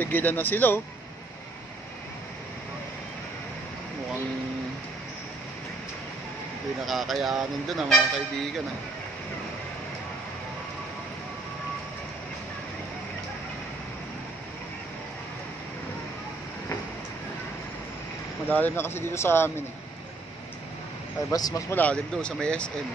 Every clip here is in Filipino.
Tigilan na sila oh. Mukhang hindi nakakayanin doon mga kaibigan ah. Malalim na kasi dito sa amin eh. Ay mas malalim doon sa may SM.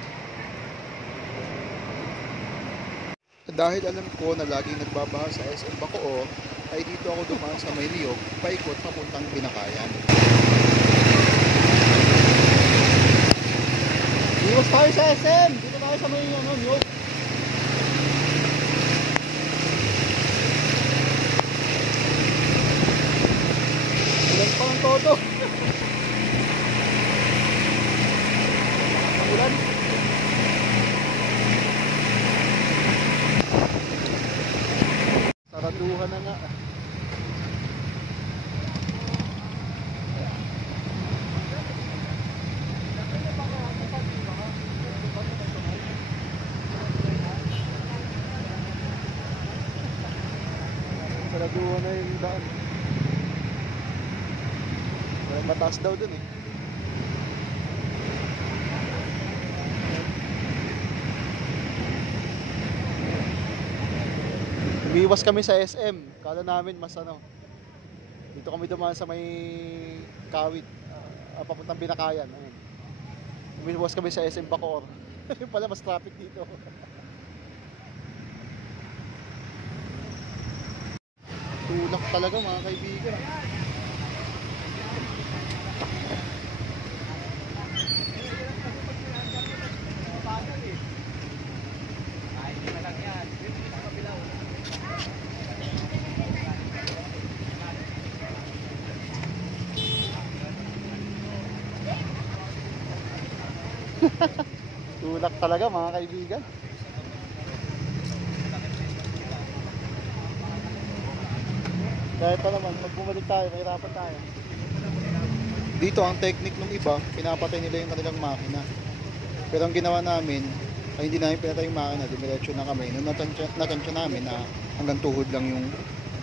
Dahil alam ko na laging nagbabaha sa SM Bacoor, ay dito ako dumaan sa may Niyog, paikot papuntang Binakayan. Iwas tayo sa SM! Dito tayo sa may Niyog. Ulan pa ng todo. Ulan. Saraduhan na nga. Saraduhan na yung daan. Mataas daw dun eh. Umiwas kami sa SM. Kala namin mas ano. Dito kami dumaan sa may Kawit. Papuntang Binakayan. Umiwas kami sa SM Bacoor. Pala mas traffic dito. Tulak talaga mga kaibigan. Tulak talaga mga kaibigan. Kahit pa naman, pag bumalik tayo, mahirapan tayo. Dito ang technique ng iba, pinapatay nila yung kanilang makina. Pero ang ginawa namin, ay hindi namin pinatay yung makina, dumiretso na kami. Nung natansya namin na hanggang tuhod lang yung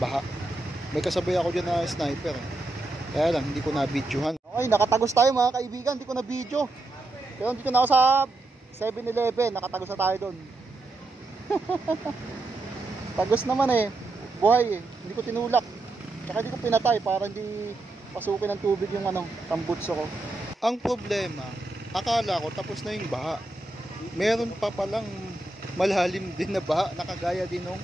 baha. May kasabay ako dyan na sniper. Kaya lang, hindi ko na-videohan. Okay, nakatagos tayo mga kaibigan, hindi ko na-video. Pero dito na ako sa 7-Eleven, nakatagos na tayo doon. Tagos naman eh, buhay eh, hindi ko tinulak. Saka hindi ko pinatay para hindi pasukin ng tubig yung tambutso ko. Ang problema, akala ko tapos na yung baha. Meron pa palang malalim din na baha, nakagaya din nung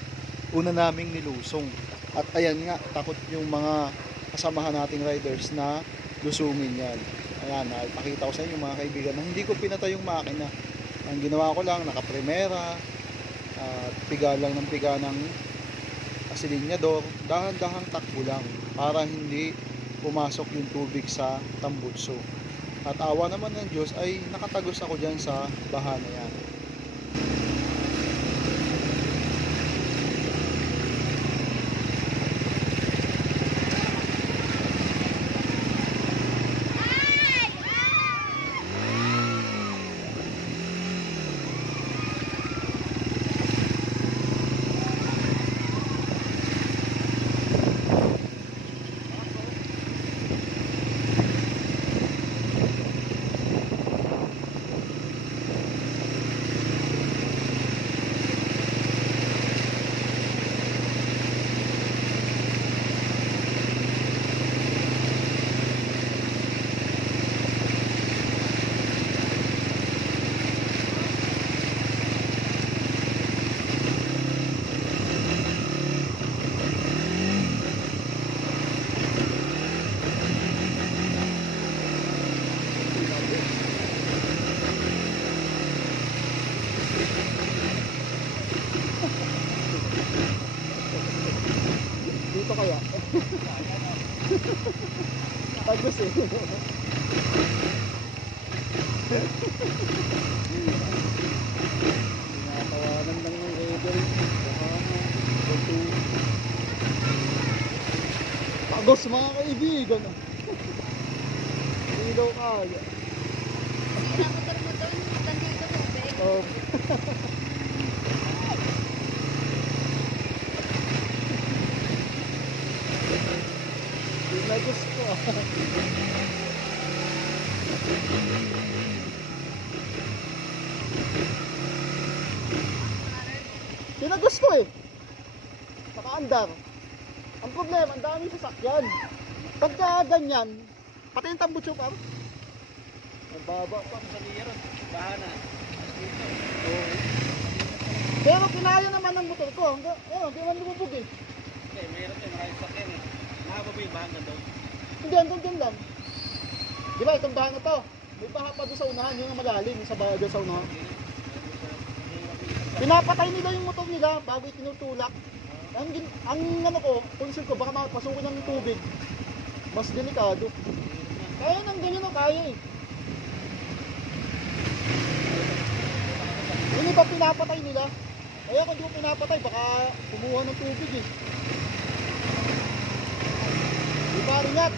una naming nilusong. At ayan nga, takot yung mga kasamahan nating riders na lusungin yan. Ayan, nakipakita ko sa inyo mga kaibigan na hindi ko pinatay yung makina. Ang ginawa ko lang, naka-primera, piga lang ng piga ng asilinyador, dahan-dahang takbo lang para hindi pumasok yung tubig sa tambutso. At awa naman ng Diyos ay nakatagos ako dyan sa baha na yan. Dito kaya? Tagos eh. Tinatawanan lang ng reader. Tagos mga kaibigan. Ilaw kaya. Pinamotor mo doon, nandito tubig. Oh. Tinagos ko. Tinagos ko eh. Nakaandar. Ang problema, ang dami sasakyan. Pagka ganyan, pati yung tambutso pa. Ang baba pa. Sa liya ron, bahana. Oo. Pero kinaya naman ng motor ko. Hindi naman lumubog eh. Okay, mayroon tayo maraming sakyan eh. Mahaba ba yung bahana daw? Hindi, hanggang dyan lang. Di ba, itong baha na to. May baha pa doon sa unahan, yung malalim, yung sa baha dyan sa unahan. Pinapatay nila yung motor nila bago itinutulak. Ang ano ko, concern ko, baka makapasukin ng tubig. Mas delikado. Kaya nang ganyan o kaya eh. Yung iba pinapatay nila. Kaya kung di mo pinapatay, baka kumuha ng tubig eh. Di ba ringat?